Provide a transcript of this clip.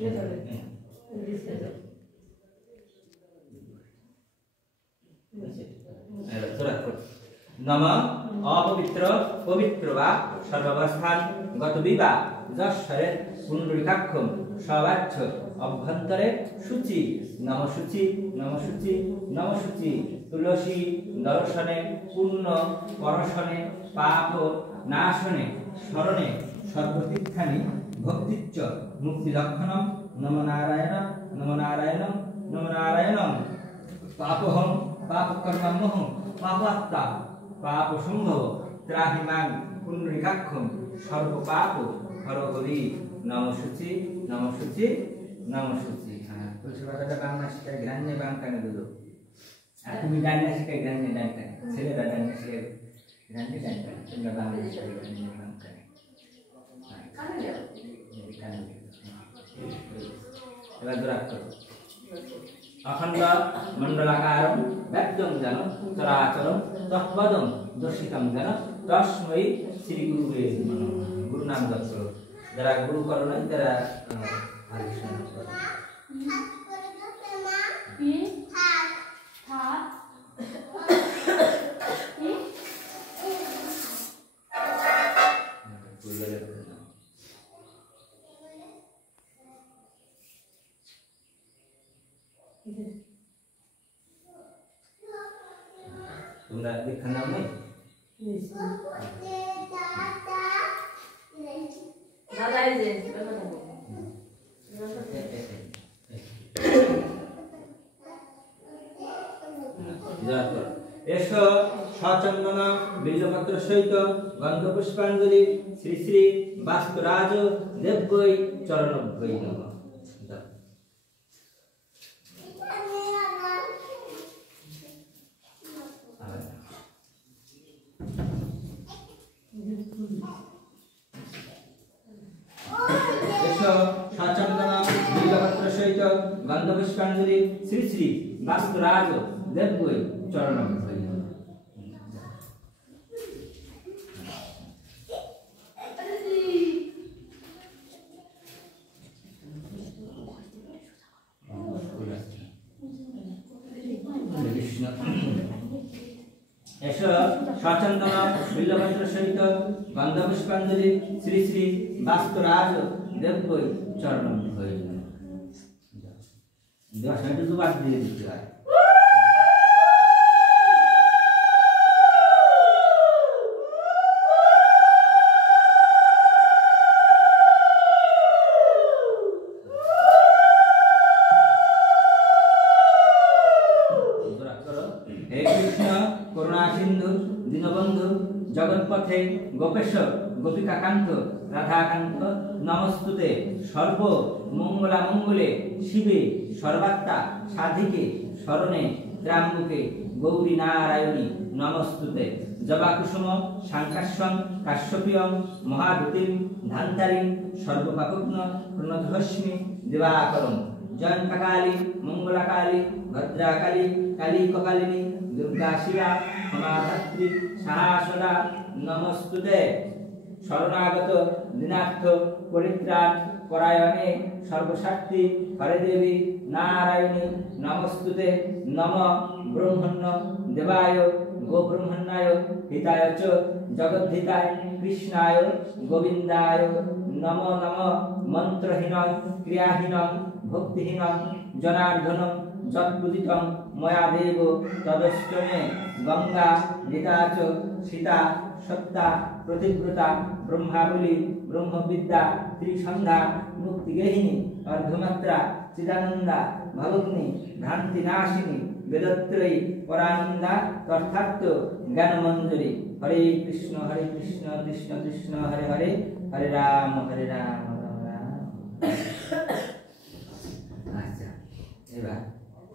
नम अपवित्र पवित्र वा सर्वावस्थान गतविवा যশ্বরে পুণ্ডরিকাক্ষম সবাচ্ছ অভ্যন্তরে শুচি নম শুচি নম শুচি নম শুচি তুলসী দর্শনে পুণ্য পরশনে পাপ নাশনে স্মরণে সর্বতীর্থানি ভক্তিচ্চ মুক্তি লক্ষণম নম নারায়ণ নম নারায়ণ নম নারায়ণ পাপহং পাপকর্মমোহং পাপাত্মা পাপ সম্ভব ত্রাহি মাং পুণ্ডরিকাক্ষম সর্বপাপ হরহরি নম শুচি নম শুচি নম শুচি। হ্যাঁ তুলসী পাতাটা বাংলা শিখায় গ্রান্যে বাংকানে দুটো, আর তুমি ডান্না শিখাই গ্রান্যে ডানকানে, ছেলেরা ডান্না শিখাই গ্রান্যে ডানকানে, তোমরা বাংলা শিখাই গ্রান্যে বাংকানে। এবার দূরাত করো। অখণ্ড মণ্ডলাকারম ব্যক্তং যেন চরাচরম তৎপদম দর্শিতম যেন তস্मै শ্রী গুরুবে নমঃ। গুরু নাম জপ করো, যারা গুরু করো নাই তারা তোমরা দীক্ষা নাও নাই? এসো সচন্দন বিল্লপত্র সহিত গন্ধ পুষ্পাঞ্জলি শ্রী শ্রী বাস্তুরাজ দেবৈ চরণভ্যৈ নমঃ। সচন্দন বিল্লপত্র সহিত গন্ধ পুষ্পাঞ্জলি শ্রী শ্রী বাস্তুরাজ দেবৈ চরণভ্যৈ নমঃ। এসো সচন্দন বিল্লপত্র সহিত গন্ধ পুষ্পাঞ্জলি শ্রী শ্রী বাস্তুরাজ দেবৈ চরণভ্যৈ নমঃ। 10 মিনিট তো বাদ দিয়ে দিতে হয়। হে কৃষ্ণ করুণা সিন্ধু দীনবন্ধু জগৎপথে গোপেশ গোপিকাকান্ত রাধাকান্ত নমস্তুতে সর্ব মঙ্গলা মঙ্গলে শিবে সর্বাত্মা সাধিকে শরণে ত্র্যম্বকে গৌরী নারায়ণী নমস্তুতে জবাকুসুম শাঙ্কাশ্বং কাশ্যপীয়ং মহাদুতিম ধান্তারিং সর্বপাপগ্ন প্রণতহস্মি দিবাকরং জয়ন্তকালী মঙ্গলাকালী ভদ্রাকালী কালী কপালিনী দুর্গা শিবা ক্ষমাধাত্রী সাহসদা নমস্তুতে শরণাগত দীনার্থ পরিত্রাণ পরায়ণে সর্বশক্তি হরে দেবী নারায়ণী নমস্তুতে নম ব্রহ্মণ্য দেবায় গোব্রহ্মণ্যায় হিতায় চ জগদ্ধিতায় কৃষ্ণায় গোবিন্দায় নম নম মন্ত্রহীনং ক্রিয়াহীনং ভক্তিহীনং জনার্দনং যৎপূজিতং ময়া দেব তদষ্টমে গঙ্গা গীতা চ সীতা সত্তা প্রতিব্রতা ব্রহ্মাবলী ব্রহ্মবিদ্যা ত্রিসন্ধ্যা মুক্তিগেহিনী অর্ধমাত্রা চিদানন্দা ভবগ্নি ভ্রান্তি নাশিনী বেদত্রয়ী পরানন্দা তথার্থ জ্ঞানমঞ্জরি। হরে কৃষ্ণ কৃষ্ণ কৃষ্ণ হরে হরে, হরে রাম